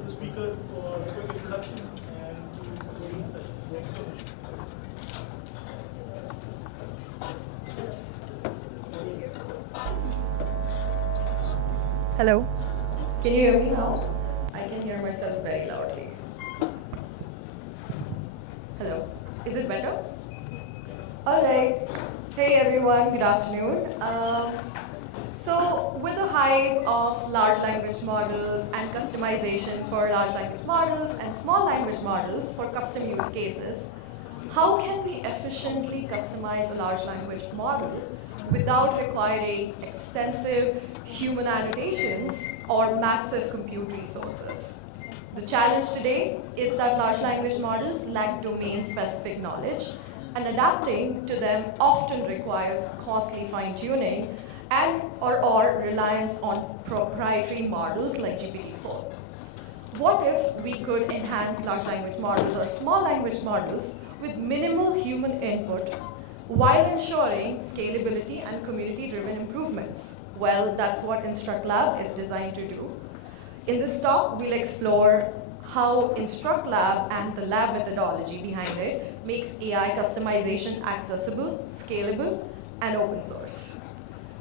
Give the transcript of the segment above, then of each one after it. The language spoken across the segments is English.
to the speaker for a quick introduction and to the leading session. Thank you so much. Hello. Can you hear me now? I can hear myself very loudly. Hello. Is it better? All right. Hey everyone, good afternoon. So with the hype of large language models and customization for large language models and small language models for custom use cases, how can we efficiently customize a large language model without requiring extensive human annotations or massive compute resources? The challenge today is that large language models lack domain-specific knowledge, and adapting to them often requires costly fine-tuning and or reliance on proprietary models like GPT-4. What if we could enhance large language models or small language models with minimal human input while ensuring scalability and community-driven improvements? Well, that's what InstructLab is designed to do. In this talk, we'll explore how InstructLab and the lab methodology behind it makes AI customization accessible, scalable, and open source.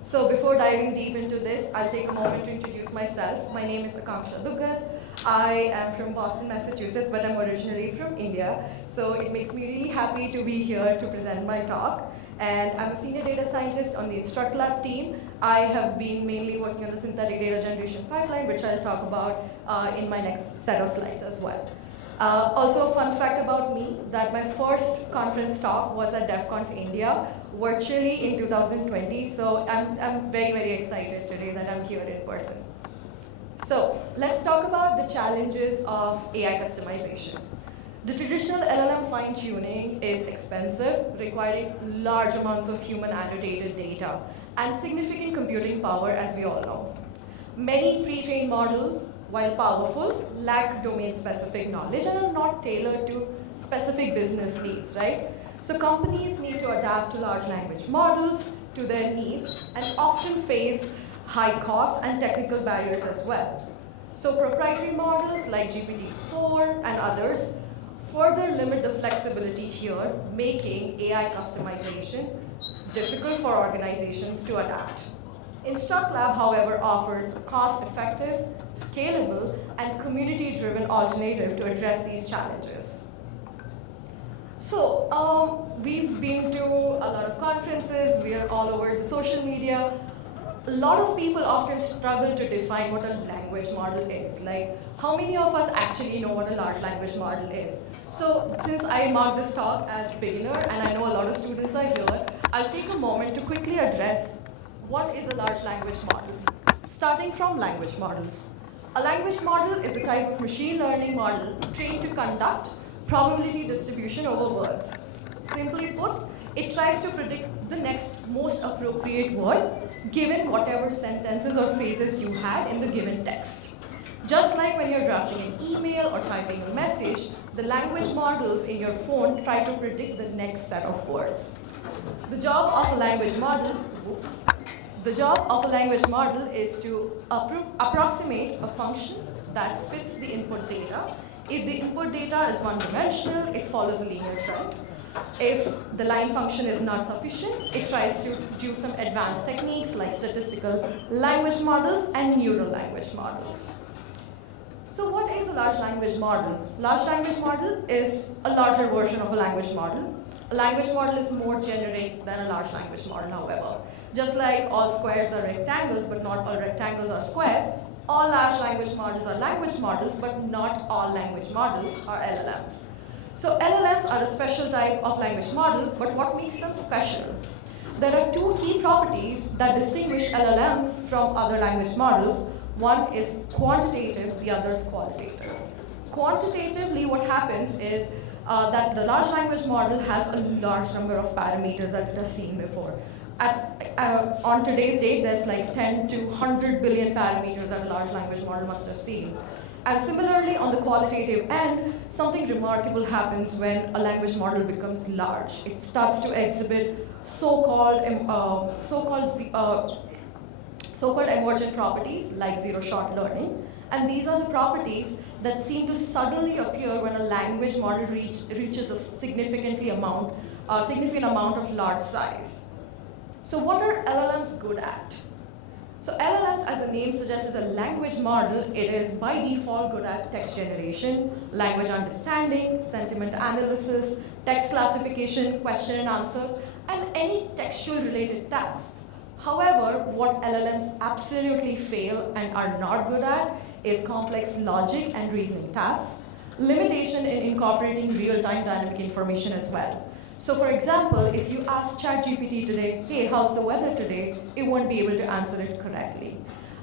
So before diving deep into this, I'll take a moment to introduce myself. My name is Aakanksha Duggal. I am from Boston, Massachusetts, but I'm originally from India. So it makes me really happy to be here to present my talk. And I'm a senior data scientist on the InstructLab team. I have been mainly working on the synthetic data generation pipeline, which I'll talk about in my next set of slides as well. Also, a fun fact about me, that my first conference talk was at DEF CONF India, virtually in 2020. So I'm very, very excited today that I'm here in person. So let's talk about the challenges of AI customization. The traditional LLM fine-tuning is expensive, requiring large amounts of human annotated data and significant computing power, as we all know. Many pre-trained models, while powerful, lack domain-specific knowledge and are not tailored to specific business needs, right? So companies need to adapt to large language models to their needs and often face high costs and technical barriers as well. So proprietary models like GPT-4 and others further limit the flexibility here, making AI customization difficult for organizations to adapt. InstructLab, however, offers a cost-effective, scalable, and community-driven alternative to address these challenges. So we've been to a lot of conferences, we are all over the social media. A lot of people often struggle to define what a language model is. Like, how many of us actually know what a large language model is? So since I marked this talk as beginner, and I know a lot of students are here, I'll take a moment to quickly address what is a large language model. Starting from language models. A language model is a type of machine learning model trained to conduct probability distribution over words. Simply put, it tries to predict the next most appropriate word given whatever sentences or phrases you had in the given text. Just like when you're drafting an email or typing a message, the language models in your phone try to predict the next set of words. The job of a language model, is to approximate a function that fits the input data. If the input data is one-dimensional, it follows a linear trend. If the line function is not sufficient, it tries to do some advanced techniques like statistical language models and neural language models. So what is a large language model? Large language model is a larger version of a language model. A language model is more generic than a large language model, however. Just like all squares are rectangles, but not all rectangles are squares, all large language models are language models, but not all language models are LLMs. So LLMs are a special type of language model, but what makes them special? There are two key properties that distinguish LLMs from other language models. One is quantitative, the other is qualitative. Quantitatively, what happens is that the large language model has a large number of parameters that it has seen before. On today's date, there's like 10 to 100 billion parameters that a large language model must have seen. And similarly, on the qualitative end, something remarkable happens when a language model becomes large. It starts to exhibit so-called emergent properties like zero-shot learning. And these are the properties that seem to suddenly appear when a language model reaches a significant amount of large size. So what are LLMs good at? So LLMs, as the name suggests, is a language model. It is by default good at text generation, language understanding, sentiment analysis, text classification, question and answers, and any textual related tasks. However, what LLMs absolutely fail and are not good at is complex logic and reasoning tasks, limitation in incorporating real-time dynamic information as well. So for example, if you ask ChatGPT today, hey, how's the weather today? It won't be able to answer it correctly.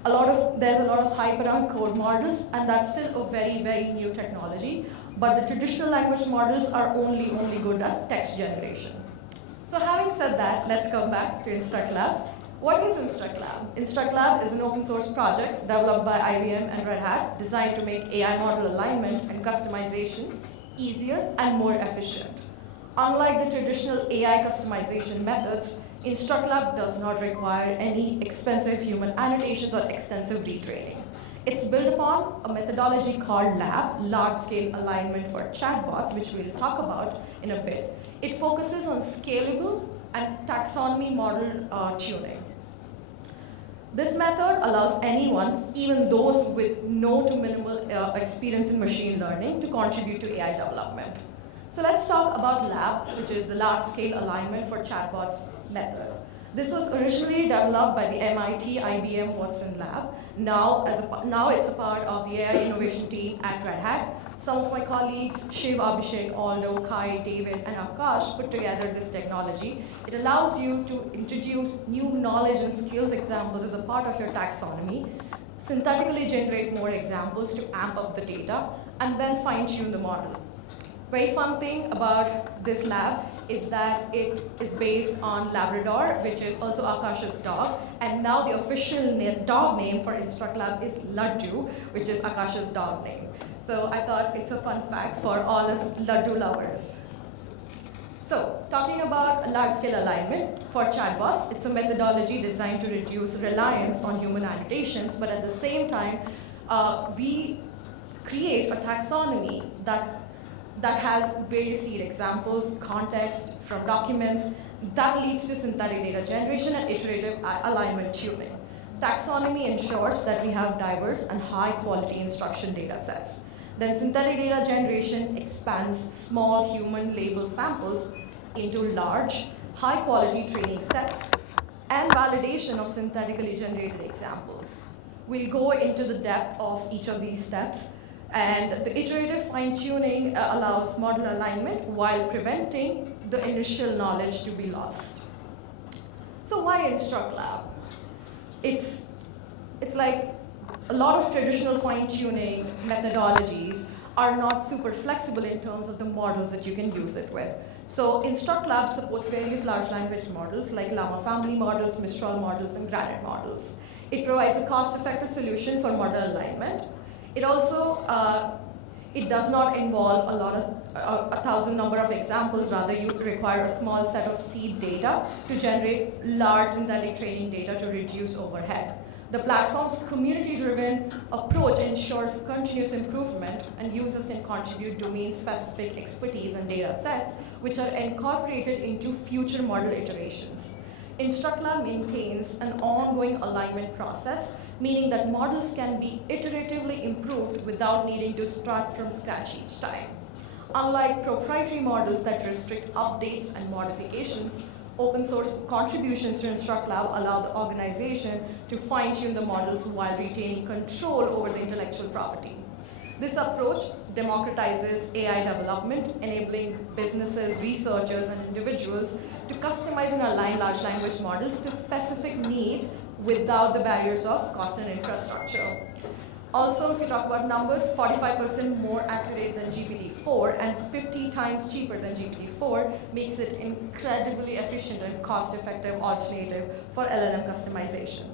There's a lot of hype around code models, and that's still a very, very new technology. But the traditional language models are only good at text generation. So having said that, let's come back to InstructLab. What is InstructLab? InstructLab is an open source project developed by IBM and Red Hat designed to make AI model alignment and customization easier and more efficient. Unlike the traditional AI customization methods, InstructLab does not require any expensive human annotations or extensive retraining. It's built upon a methodology called LAB, large-scale alignment for chatbots, which we'll talk about in a bit. It focuses on scalable and taxonomy model tuning. This method allows anyone, even those with no to minimal experience in machine learning, to contribute to AI development. So let's talk about LAB, which is the large-scale alignment for chatbots method. This was originally developed by the MIT IBM Watson Lab. Now it's a part of the AI innovation team at Red Hat. Some of my colleagues, Shiv, Abhishek, Aldo, Kai, David, and Akash put together this technology. It allows you to introduce new knowledge and skills examples as a part of your taxonomy, synthetically generate more examples to amp up the data, and then fine-tune the model. Very fun thing about this lab is that it is based on Labrador, which is also Aakanksha's dog, and now the official dog name for InstructLab is Laddu, which is Aakanksha's dog name. So I thought it's a fun fact for all us Laddu lovers. So talking about large-scale alignment for chatbots, it's a methodology designed to reduce reliance on human annotations, but at the same time, we create a taxonomy that has various seed examples, context from documents, that leads to synthetic data generation and iterative alignment tuning. Taxonomy ensures that we have diverse and high-quality instruction data sets. Then synthetic data generation expands small human label samples into large, high-quality training sets and validation of synthetically generated examples. We'll go into the depth of each of these steps. And the iterative fine-tuning allows model alignment while preventing the initial knowledge to be lost. So why InstructLab? It's like a lot of traditional fine-tuning methodologies are not super flexible in terms of the models that you can use it with. So InstructLab supports various large language models like Llama family models, Mistral models, and Granite models. It provides a cost-effective solution for model alignment. It also, it does not involve a thousand number of examples. Rather, you require a small set of seed data to generate large synthetic training data to reduce overhead. The platform's community-driven approach ensures continuous improvement, and users can contribute domain-specific expertise and data sets, which are incorporated into future model iterations. InstructLab maintains an ongoing alignment process, meaning that models can be iteratively improved without needing to start from scratch each time. Unlike proprietary models that restrict updates and modifications, open source contributions to InstructLab allow the organization to fine-tune the models while retaining control over the intellectual property. This approach democratizes AI development, enabling businesses, researchers, and individuals to customize and align large language models to specific needs without the barriers of cost and infrastructure. Also, if you talk about numbers, 45% more accurate than GPT-4 and 50 times cheaper than GPT-4 makes it incredibly efficient and cost-effective alternative for LLM customization.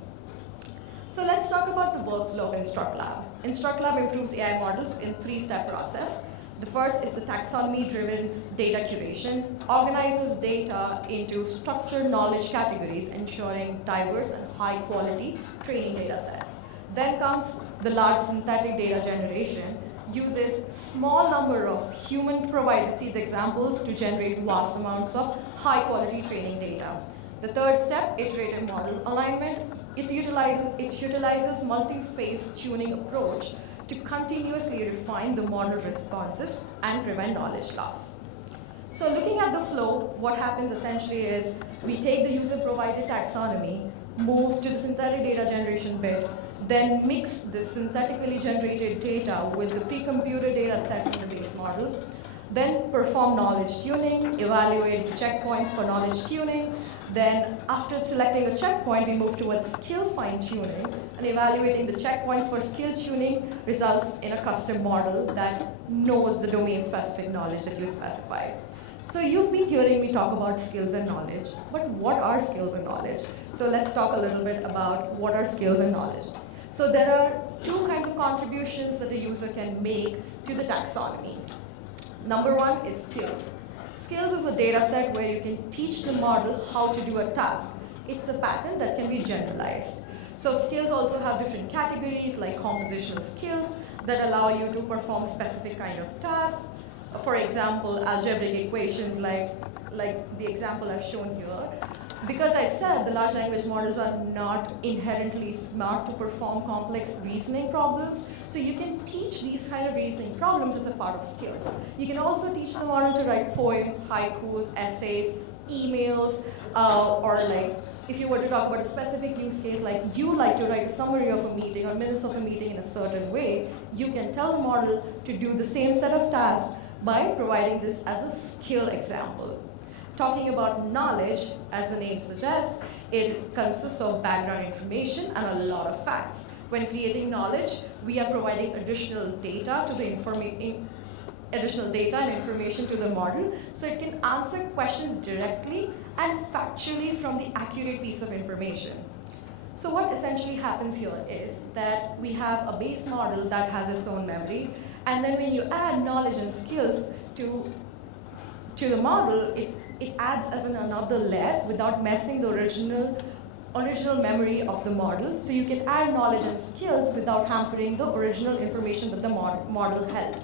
So let's talk about the workflow of InstructLab. InstructLab improves AI models in three-step process. The first is the taxonomy-driven data curation, organizes data into structured knowledge categories, ensuring diverse and high-quality training data sets. Then comes the large synthetic data generation, uses small number of human-provided seed examples to generate vast amounts of high-quality training data. The third step, iterative model alignment, it utilizes multi-phase tuning approach to continuously refine the model responses and prevent knowledge loss. So looking at the flow, what happens essentially is we take the user-provided taxonomy, move to the synthetic data generation bit, then mix the synthetically generated data with the pre-computed data set in the base model, then perform knowledge tuning, evaluate the checkpoints for knowledge tuning, then after selecting the checkpoint, we move towards skill fine-tuning, and evaluating the checkpoints for skill tuning results in a custom model that knows the domain-specific knowledge that you specified. So you've been hearing me talk about skills and knowledge, but what are skills and knowledge? So let's talk a little bit about what are skills and knowledge. So there are two kinds of contributions that the user can make to the taxonomy. Number one is skills. Skills is a data set where you can teach the model how to do a task. It's a pattern that can be generalized. So skills also have different categories like compositional skills that allow you to perform specific kind of tasks. For example, algebraic equations like the example I've shown here. Because I said the large language models are not inherently smart to perform complex reasoning problems, so you can teach these kind of reasoning problems as a part of skills. You can also teach the model to write poems, haikus, essays, emails, or like if you were to talk about a specific use case, like you like to write a summary of a meeting or minutes of a meeting in a certain way, you can tell the model to do the same set of tasks by providing this as a skill example. Talking about knowledge, as the name suggests, it consists of background information and a lot of facts. When creating knowledge, we are providing additional data to the and information to the model, so it can answer questions directly and factually from the accurate piece of information. So what essentially happens here is that we have a base model that has its own memory, and then when you add knowledge and skills to the model, it adds as another layer without messing the original memory of the model. So you can add knowledge and skills without hampering the original information that the model held.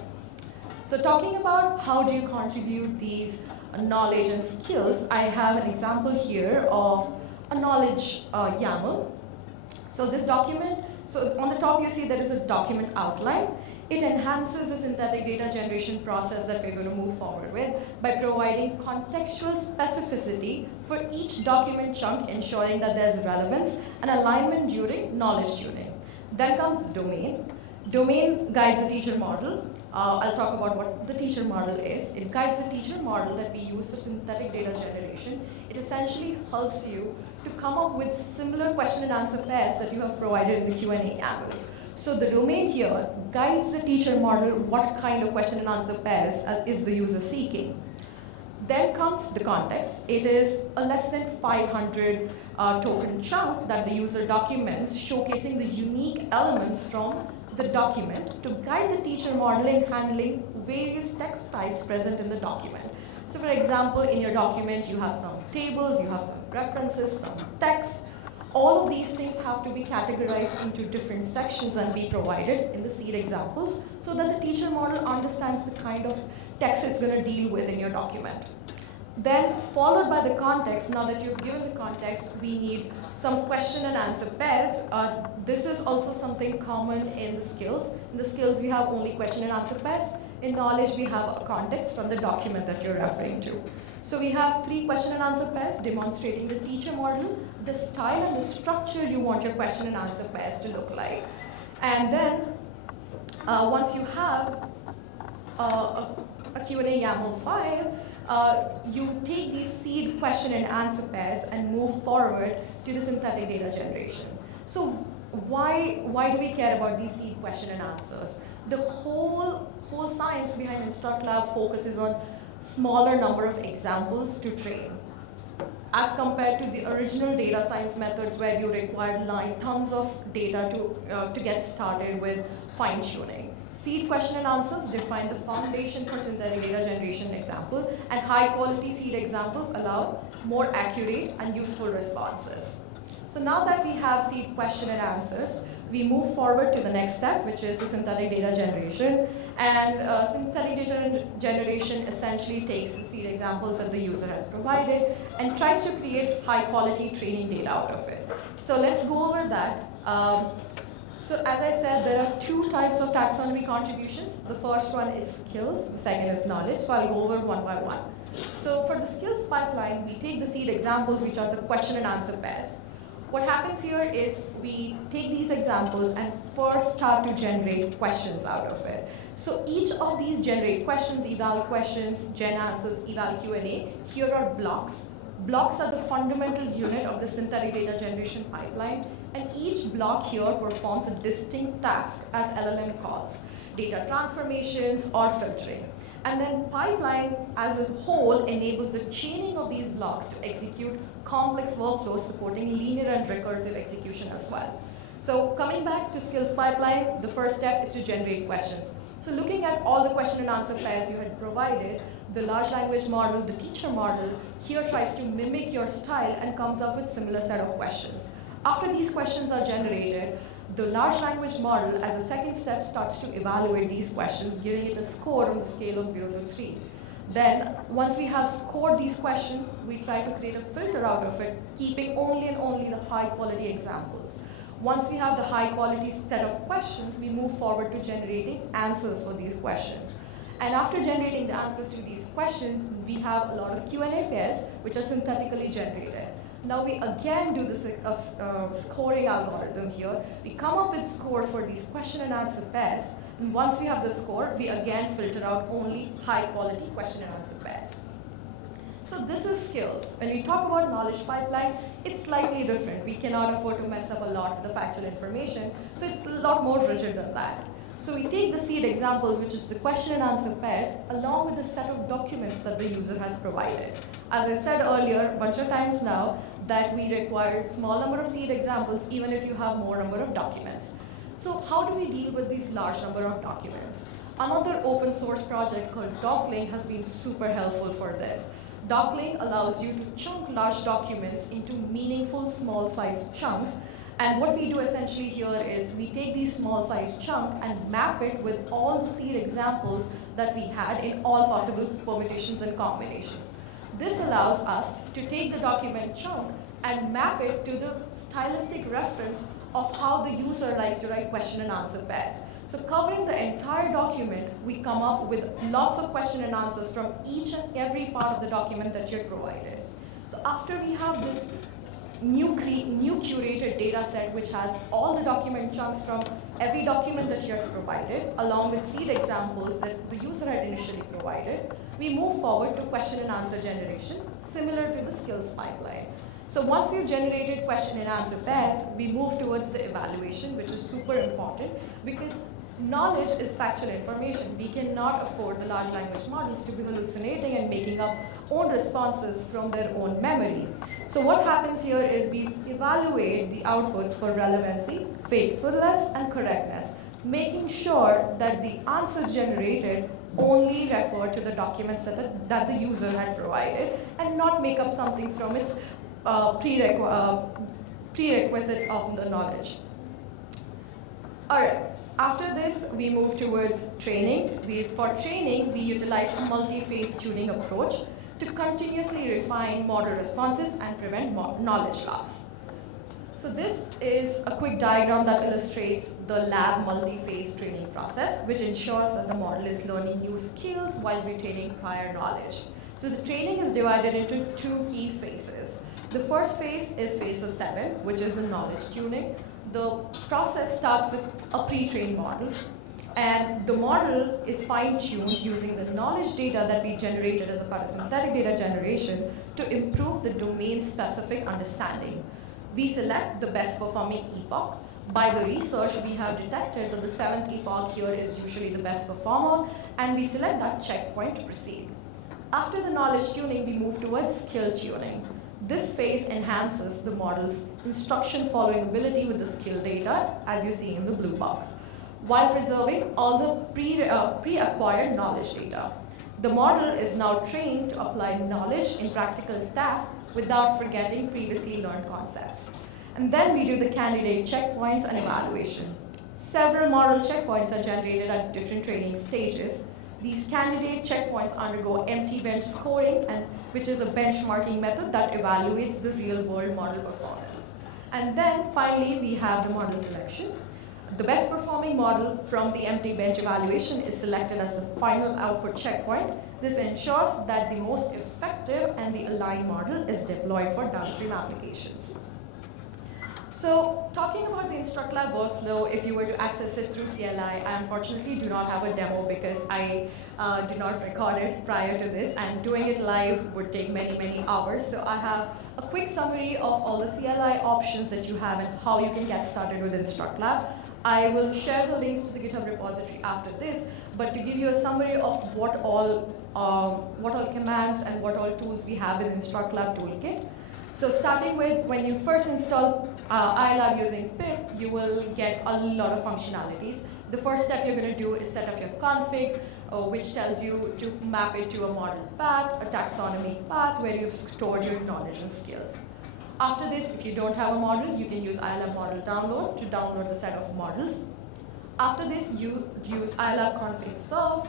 So talking about how do you contribute these knowledge and skills, I have an example here of a knowledge YAML. So this document, so on the top you see there is a document outline. It enhances the synthetic data generation process that we're going to move forward with by providing contextual specificity for each document chunk, ensuring that there's relevance and alignment during knowledge tuning. Then comes domain. Domain guides the teacher model. I'll talk about what the teacher model is. It guides the teacher model that we use for synthetic data generation. It essentially helps you to come up with similar question and answer pairs that you have provided in the Q&A YAML. So the domain here guides the teacher model what kind of question and answer pairs is the user seeking. Then comes the context. It is a less than 500 token chunk that the user documents, showcasing the unique elements from the document to guide the teacher model in handling various text types present in the document. So for example, in your document, you have some tables, you have some references, some text. All of these things have to be categorized into different sections and be provided in the seed examples so that the teacher model understands the kind of text it's going to deal with in your document. Then, followed by the context, now that you've given the context, we need some question and answer pairs. This is also something common in the skills. In the skills, we have only question and answer pairs. In knowledge, we have a context from the document that you're referring to. So we have 3 question and answer pairs demonstrating the teacher model, the style and the structure you want your question and answer pairs to look like. And then, once you have a Q&A YAML file, you take these seed question and answer pairs and move forward to the synthetic data generation. So why do we care about these seed question and answers? The whole science behind InstructLab focuses on smaller number of examples to train, as compared to the original data science methods where you required tons of data to get started with fine-tuning. Seed question and answers define the foundation for synthetic data generation example, and high-quality seed examples allow more accurate and useful responses. So now that we have seed question and answers, we move forward to the next step, which is the synthetic data generation. And synthetic data generation essentially takes the seed examples that the user has provided and tries to create high quality training data out of it. So let's go over that. So as I said, there are two types of taxonomy contributions. The first one is skills, the second is knowledge. So I'll go over one by one. So for the skills pipeline, we take the seed examples, which are the question and answer pairs. What happens here is we take these examples and first start to generate questions out of it. So each of these generate questions, eval questions, gen answers, eval Q&A. Here are blocks. Blocks are the fundamental unit of the synthetic data generation pipeline, and each block here performs a distinct task as LLM calls, data transformations or filtering. And then pipeline as a whole enables the chaining of these blocks to execute complex workflows supporting linear and recursive execution as well. So coming back to skills pipeline, the first step is to generate questions. So looking at all the question and answer pairs you had provided, the large language model, the teacher model, here tries to mimic your style and comes up with similar set of questions. After these questions are generated, the large language model, as a second step, starts to evaluate these questions, giving it a score on the scale of 0 to 3. Then, once we have scored these questions, we try to create a filter out of it, keeping only and only the high-quality examples. Once we have the high-quality set of questions, we move forward to generating answers for these questions. And after generating the answers to these questions, we have a lot of Q&A pairs, which are synthetically generated. Now we again do the scoring algorithm here. We come up with scores for these question and answer pairs. And once we have the score, we again filter out only high quality question and answer pairs. So this is skills. When we talk about knowledge pipeline, it's slightly different. We cannot afford to mess up a lot with the factual information. So it's a lot more rigid than that. So we take the seed examples, which is the question and answer pairs, along with the set of documents that the user has provided. As I said earlier, a bunch of times now, that we require small number of seed examples, even if you have more number of documents. So how do we deal with these large number of documents? Another open source project called Duggal has been super helpful for this. Duggal allows you to chunk large documents into meaningful small sized chunks. And what we do essentially here is we take these small sized chunks and map it with all the seed examples that we had in all possible permutations and combinations. This allows us to take the document chunk and map it to the stylistic reference of how the user likes to write question and answer pairs. So covering the entire document, we come up with lots of question and answers from each and every part of the document that you're provided. So after we have this new curated data set which has all the document chunks from every document that you have provided, along with seed examples that the user had initially provided, we move forward to question and answer generation, similar to the skills pipeline. So once you've generated question and answer pairs, we move towards the evaluation, which is super important because knowledge is factual information. We cannot afford the large language models to be hallucinating and making up own responses from their own memory. So what happens here is we evaluate the outputs for relevancy, faithfulness, and correctness, making sure that the answers generated only refer to the documents that the user had provided and not make up something from its prerequisite of the knowledge. All right. After this, we move towards training. For training, we utilize a multi-phase tuning approach to continuously refine model responses and prevent knowledge loss. So this is a quick diagram that illustrates the lab multi-phase training process, which ensures that the model is learning new skills while retaining prior knowledge. So the training is divided into two key phases. The first phase is phase of 7, which is the knowledge tuning. The process starts with a pre-trained model, and the model is fine-tuned using the knowledge data that we generated as a part of synthetic data generation to improve the domain-specific understanding. We select the best performing epoch. By the research, we have detected that the 7th epoch here is usually the best performer, and we select that checkpoint to proceed. After the knowledge tuning, we move towards skill tuning. This phase enhances the model's instruction following ability with the skill data, as you see in the blue box, while preserving all the pre-acquired knowledge data. The model is now trained to apply knowledge in practical tasks without forgetting previously learned concepts. And then we do the candidate checkpoints and evaluation. Several model checkpoints are generated at different training stages. These candidate checkpoints undergo empty bench scoring, which is a benchmarking method that evaluates the real-world model performance. And then finally, we have the model selection. The best performing model from the empty bench evaluation is selected as the final output checkpoint. This ensures that the most effective and the aligned model is deployed for downstream applications. So talking about the InstructLab workflow, if you were to access it through CLI, I unfortunately do not have a demo because I did not record it prior to this, and doing it live would take many, many hours. So I have a quick summary of all the CLI options that you have and how you can get started with InstructLab. I will share the links to the GitHub repository after this, but to give you a summary of what all commands and what all tools we have in InstructLab toolkit. So starting with when you first install iLab using pip, you will get a lot of functionalities. The first step you're going to do is set up your config, which tells you to map it to a model path, a taxonomy path, where you've stored your knowledge and skills. After this, if you don't have a model, you can use iLab model download to download the set of models. After this, you use iLab config serve.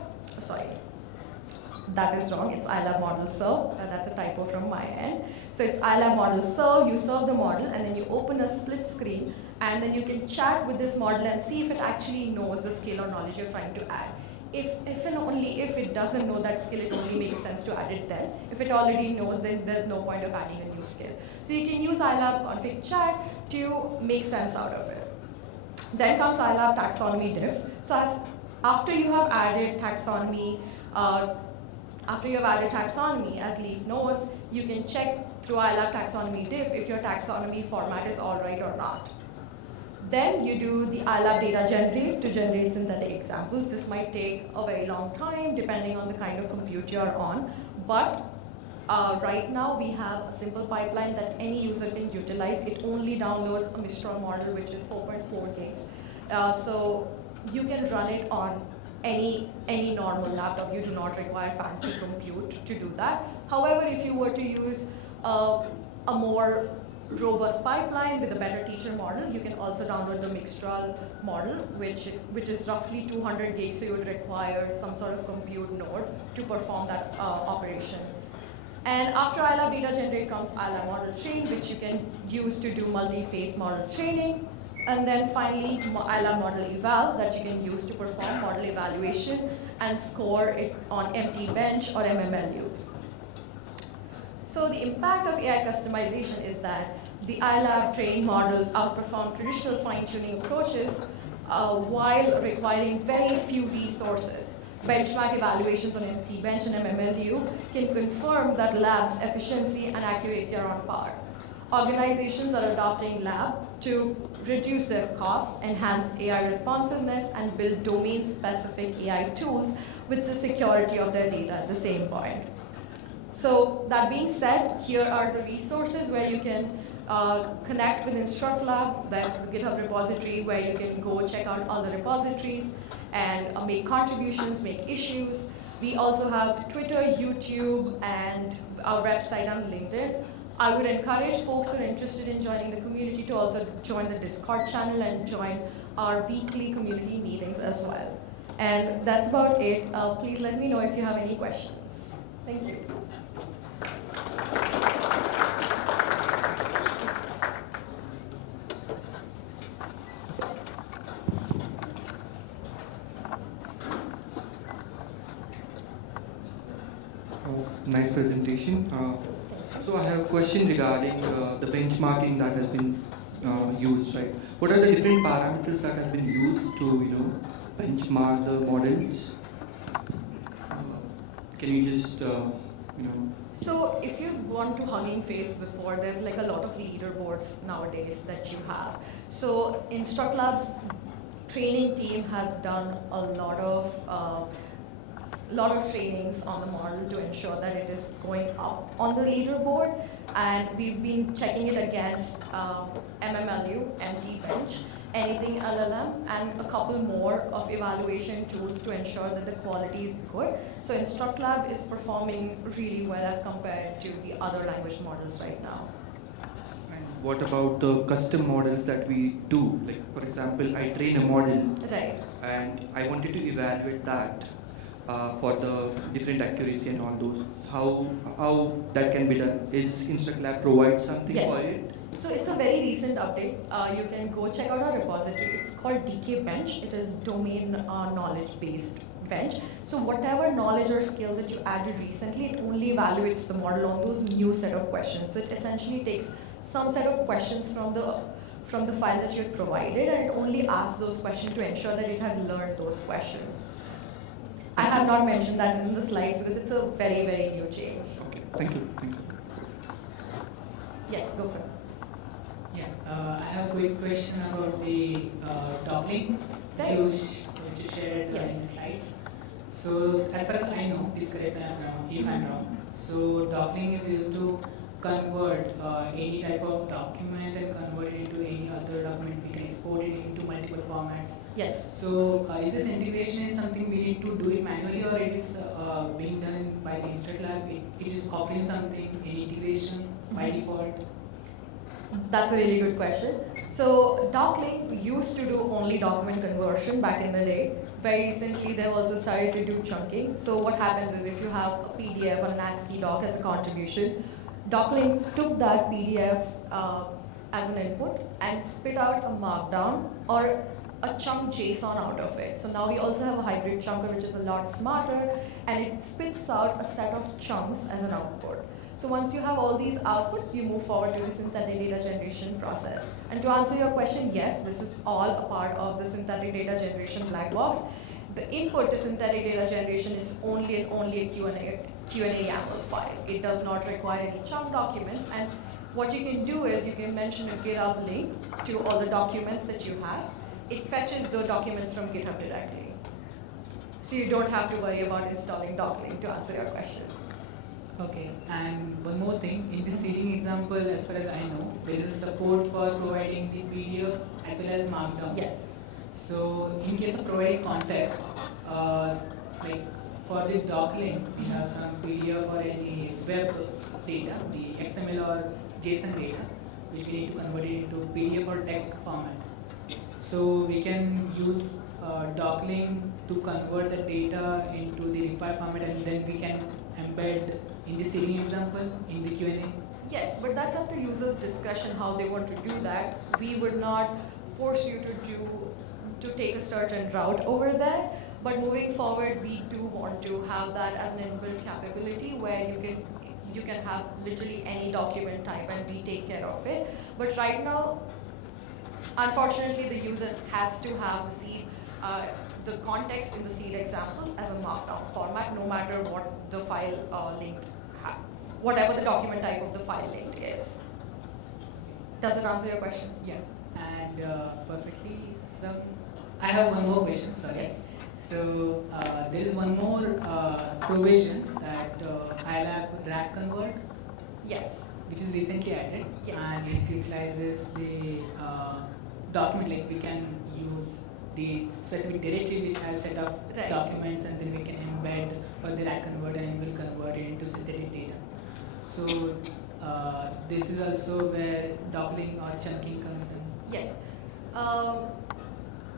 That is wrong, it's iLab model serve, that's a typo from my end. So it's iLab model serve, you serve the model, and then you open a split screen, and then you can chat with this model and see if it actually knows the skill or knowledge you're trying to add. If and only if it doesn't know that skill, it only makes sense to add it then. If it already knows, then there's no point of adding a new skill. So you can use iLab config chat to make sense out of it. Then comes iLab taxonomy diff. So after you have added taxonomy, as leaf nodes, you can check through iLab taxonomy diff if your taxonomy format is all right or not. Then you do the iLab data generate to generate synthetic examples. This might take a very long time depending on the kind of compute you're on, but right now we have a simple pipeline that any user can utilize. It only downloads a Mistral model, which is 4.4 gigs. So you can run it on any normal laptop. You do not require fancy compute to do that. However, if you were to use a more robust pipeline with a better teacher model, you can also download the Mistral model, which is roughly 200 gigs, so you would require some sort of compute node to perform that operation. And after iLab data generate comes iLab model train, which you can use to do multi-phase model training. And then finally, iLab model eval that you can use to perform model evaluation and score it on empty bench or MMLU. So the impact of AI customization is that the iLab trained models outperform traditional fine-tuning approaches while requiring very few resources. Benchmark evaluations on empty bench and MMLU can confirm that lab's efficiency and accuracy are on par. Organizations are adopting lab to reduce their costs, enhance AI responsiveness, and build domain-specific AI tools with the security of their data at the same point. So that being said, here are the resources where you can connect with InstructLab. That's the GitHub repository where you can go check out all the repositories and make contributions, make issues. We also have Twitter, YouTube, and our website on LinkedIn. I would encourage folks who are interested in joining the community to also join the Discord channel and join our weekly community meetings as well. And that's about it. Please let me know if you have any questions. Thank you. Nice presentation. So I have a question regarding the benchmarking that has been used, right? What are the different parameters that have been used to, benchmark the models? Can you just, So if you've gone to Hugging Face before, there's like a lot of leaderboards nowadays that you have. So InstructLab's training team has done a lot of trainings on the model to ensure that it is going up on the leaderboard, and we've been checking it against MMLU, empty bench, anything LLM, and a couple more of evaluation tools to ensure that the quality is good. So InstructLab is performing really well as compared to the other language models right now. what about the custom models that we do? Like, for example, I train a model Right. and I wanted to evaluate that for the different accuracy and all those. How that can be done? Is InstructLab provide something for Yes. it? So it's a very recent update. You can go check out our repository. It's called DK Bench. It is domain knowledge based bench. So whatever knowledge or skill that you added recently, it only evaluates the model on those new set of questions. So it essentially takes some set of questions from the file that you had provided, and it only asks those questions to ensure that it had learned those questions. I have not mentioned that in the slides because it's a very, very new change. Okay, thank you. Thank you. Yes, go for it. Yeah, I have a quick question about the toppling Right. which you shared Yes. in the slides. So as far as I know, please correct me if I'm wrong. So toppling is used to convert any type of document and convert it into any other document. We can export it into multiple formats. Yes. So is this integration is something we need to do it manually, or it is being done by the InstructLab? It is offering something in integration by default. That's a really good question. So Docklink used to do only document conversion back in the day. Very recently, they've also started to do chunking. So what happens is if you have a PDF or an ASCII doc as a contribution, Docklink took that PDF as an input and spit out a markdown or a chunk JSON out of it. So now we also have a hybrid chunker, which is a lot smarter, and it spits out a set of chunks as an output. So once you have all these outputs, you move forward to the synthetic data generation process. And to answer your question, yes, this is all a part of the synthetic data generation black box. The input to synthetic data generation is only a Q&A YAML file. It does not require any chunk documents. And what you can do is you can mention a GitHub link to all the documents that you have. It fetches those documents from GitHub directly. So you don't have to worry about installing Docklink to answer your question. Okay, and one more thing, in the seeding example, as far as I know, there is support for providing the PDF as well as Markdown. Yes. So, in case of providing context, like for the docklink, we have some PDF or any web data, the XML or JSON data, which we need to convert it into PDF or text format. So, we can use docklink to convert the data into the required format, and then we can embed in the seeding example, in the Q&A? Yes, but that's up to users' discretion how they want to do that. We would not force you to take a certain route over there. But moving forward, we do want to have that as an inbuilt capability where you can have literally any document type and we take care of it. But right now, unfortunately, the user has to have the context in the seed examples as a markdown format, no matter what the file linked, whatever the document type of the file linked is. Does it answer your question? Yeah, and perfectly. I have one more question, sorry. Yes. So there is one more provision that ILAB rack convert. Yes. Which is recently added. Yes. And it utilizes the document, like we can use the specific directory which has set of Right. documents, and then we can embed or the rack convert, and it will convert it into synthetic data. So this is also where doubling or chunking comes in. Yes.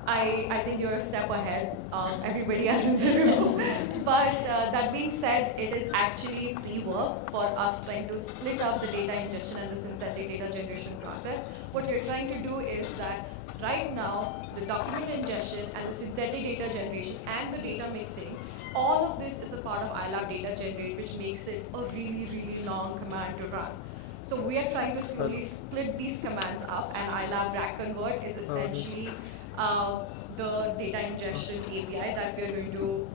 I think you're a step ahead. Everybody else in the room. But that being said, it is actually pre-work for us trying to split up the data ingestion and the synthetic data generation process. What we're trying to do is that right now, the document ingestion and the synthetic data generation and the data mixing, all of this is a part of ILAB data generate, which makes it a really, really long command to run. So we are trying to slowly split these commands up, and ILAB rack convert is essentially the data ingestion API that we are going to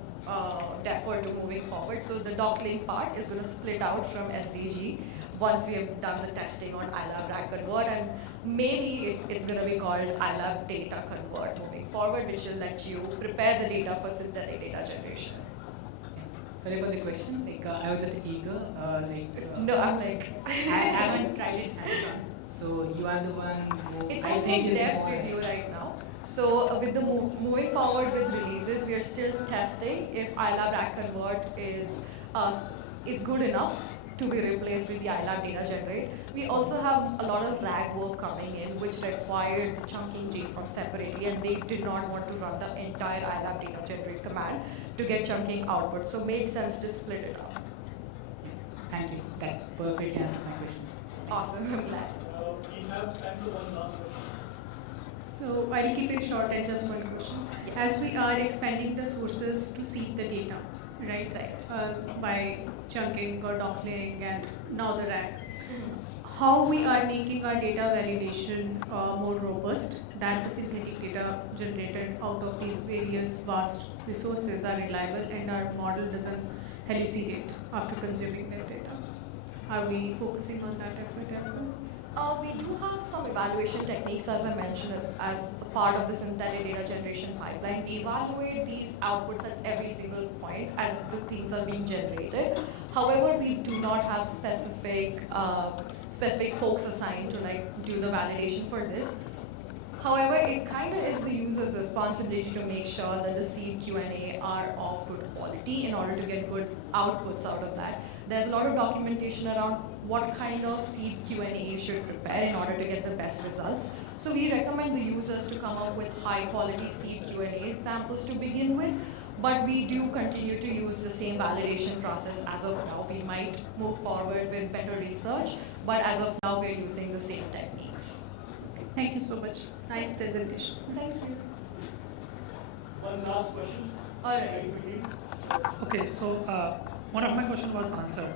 defer to moving forward. So the docklink part is going to split out from SDG once we have done the testing on ILAB rack convert, and maybe it's going to be called ILAB data convert moving forward, which will let you prepare the data for synthetic data generation. Sorry for the question. I was just eager. No, I'm like I haven't tried it hands-on. So you are the one who it's I think in is dev more. preview right now. So with the moving forward with releases, we are still testing if ILAB rack convert is good enough to be replaced with the iLab data generate. We also have a lot of RAG work coming in, which required the chunking JSON separately, and they did not want to run the entire iLab data generate command to get chunking output. So made sense to split it up. Thank you. That perfectly answers my question. Awesome, I'm glad. We have time for one last question. So I'll keep it short and just one question. Yes. As we are expanding the sources to seed the data, right? By chunking or doubling and now the RAG. How we are making our data validation more robust, that the synthetic data generated out of these various vast resources are reliable and our model doesn't hallucinate after consuming their data. Are we focusing on that effort as well? We do have some evaluation techniques, as I mentioned, as a part of the synthetic data generation pipeline. We evaluate these outputs at every single point as the things are being generated. However, we do not have specific folks assigned to do the validation for this. However, it kind of is the user's responsibility to make sure that the seed Q&A are of good quality in order to get good outputs out of that. There's a lot of documentation around what kind of seed Q&A you should prepare in order to get the best results. So we recommend the users to come up with high quality seed Q&A examples to begin with, but we do continue to use the same validation process as of now. We might move forward with better research, but as of now we're using the same techniques. Thank you so much. Nice presentation. Thank you. One last question. All right. Okay, so one of my questions was answered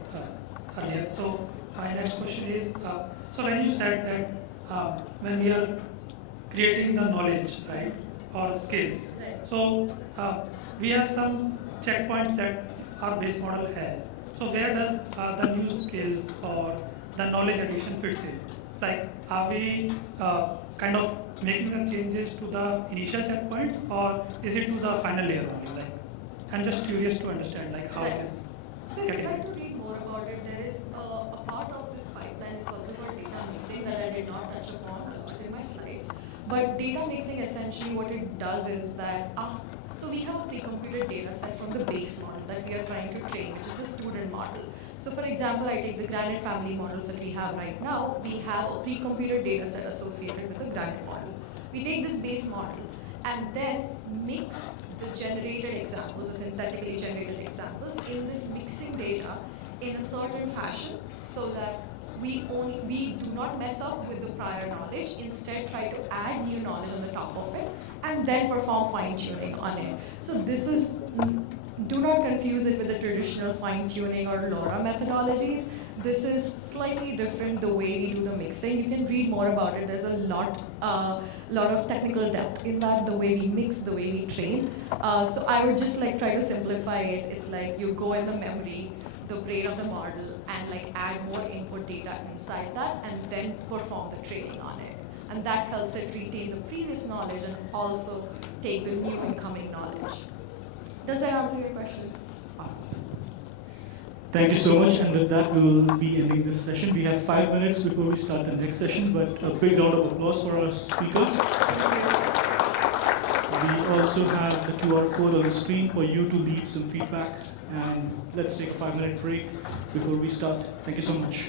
earlier. So my next question is, so when you said that when we are creating the knowledge, right, or skills, Right. so we have some checkpoints that our base model has. So where does the new skills or the knowledge addition fits in? Like, are we kind of making the changes to the initial checkpoints, or is it to the final layer only? Like, I'm just curious to understand, like, how Right. it is. So if you'd like to read more about it, there is a part of this pipeline is also called data mixing that I did not touch upon in my slides. But data mixing, essentially what it does is that so we have a pre-computed data set from the base model that we are trying to train, which is a student model. So for example, I take the granite family models that we have right now. We have a pre-computed data set associated with the granite model. We take this base model and then mix the generated examples, the synthetically generated examples, in this mixing data in a certain fashion so that we do not mess up with the prior knowledge, instead try to add new knowledge on the top of it and then perform fine-tuning on it. So this is, do not confuse it with the traditional fine-tuning or LoRa methodologies. This is slightly different the way we do the mixing. You can read more about it. There's a lot of technical depth in that, the way we mix, the way we train. So I would just try to simplify it. It's like you go in the memory, the brain of the model, and add more input data inside that, and then perform the training on it. And that helps it retain the previous knowledge and also take the new incoming knowledge. Does that answer your question? Thank you so much, and with that we will be ending this session. We have 5 minutes before we start the next session, but a big round of applause for our speaker. We also have the QR code on the screen for you to leave some feedback, and let's take a 5-minute break before we start. Thank you so much.